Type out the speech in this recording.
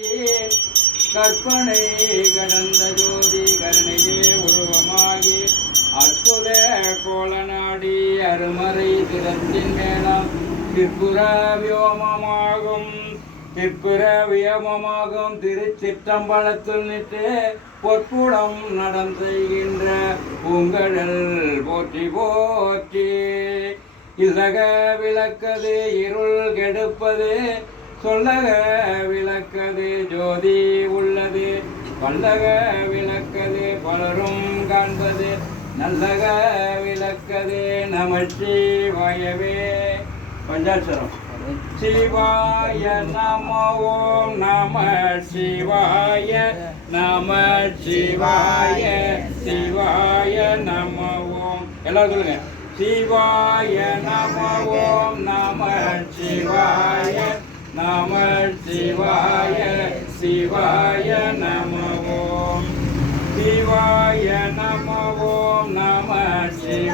கருணையே கற்பனை கடந்த ஜோதி கருணையே உருவமாகி அற்புத கோலநாடி அருமறை திறத்தின் மேலாம் திற்புர வியோமமாகும் திருச்சிற்றம்பலத்தில் நின்று பொற்குடம் நடம் செய்கின்ற பூங்கடல் போற்றி போற்றி இலக விளக்கது இருள் கெடுப்பது சொல்லக விளக்கது ஜோதி உள்ளது பல்லக விளக்கது பலரும் காண்பது நல்லக விளக்கது நமச்சிவாயவே. பஞ்சாட்சரம். சிவாய நம ஓம் நம சிவாய நம சிவாய சிவாய நம ஓம். எல்லாரும் சொல்லுங்க. சிவாய நம ஓம் நம சிவாய நம சிவாய சிவாய